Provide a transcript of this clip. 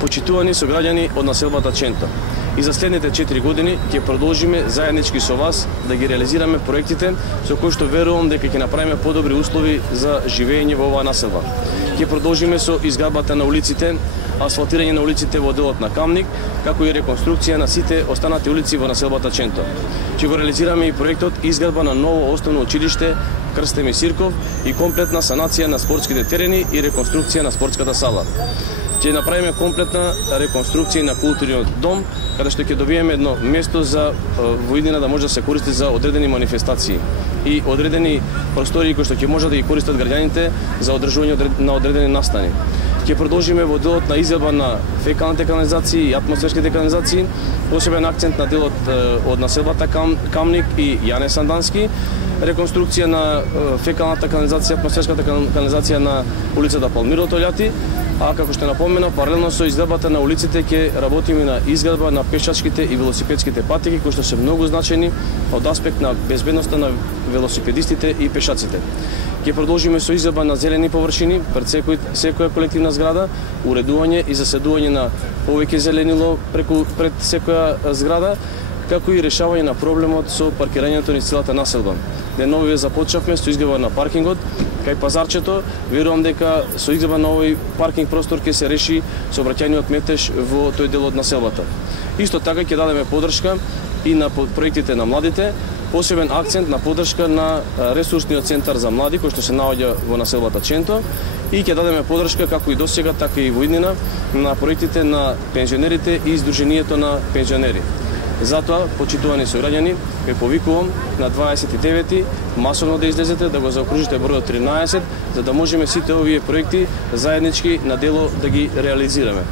Почитувани сограѓани од населбата Ченто. И за следните 4 години ќе продолжиме заеднички со вас да ги реализираме проектите со кои што верувам дека ќе направиме подобри услови за живење во оваа населба. Ќе продолжиме со изградбата на улиците, асфалтирање на улиците во делот на Камник, како и реконструкција на сите останати улици во населбата Ченто. Ќе го реализираме и проектот изградба на ново основно училиште Крстем и Сирков и комплетна санација на спортските терени и реконструкција на спортската сала. Ќе направиме комплетна реконструкција на културниот дом, каде што ќе добиеме едно место за во иднина да може да се користи за одредени манифестации и одредени простори кои што ќе може да ги користат граѓаните за одржување на одредени настани. Ќе продолжиме во делот на изградба на фекалните канализации и атмосферските канализации, посебен акцент на делот од населбата Камник и Јане Сандански, реконструкција на фекалната канализација, атмосферската канализација на улицата Палмиро Толјати, а како што напомена, паралелно со изградбата на улиците ќе работиме на изградба на пешачките и велосипедските патеки кои што се многу значени од аспект на безбедноста на велосипедистите и пешаците. Ќе продолжиме со изградба на зелени површини пред секоја колективна зграда, уредување и заседување на повеќе зеленило пред секоја зграда, како и решавање на проблемот со паркирањето низ целата населба. Деновиве започнавме со изградба на паркингот кај Пазарчето. Верувам дека со изградба на овој паркинг простор ќе се реши сообраќајниот метеж во тој дел од населбата. Исто така ќе дадеме поддршка и на проектите на младите, посебен акцент на поддршка на ресурсниот центар за млади кој што се наоѓа во населбата Ченто и ќе дадеме поддршка како и досега, така и во иднина на проектите на пензионерите и Сдруженијето на пензионери. Затоа, почитувани сограѓани, ве повикувам на 29-ти масовно да излезете, да го заокружите бројот 13, за да можеме сите овие проекти заеднички на дело да ги реализираме.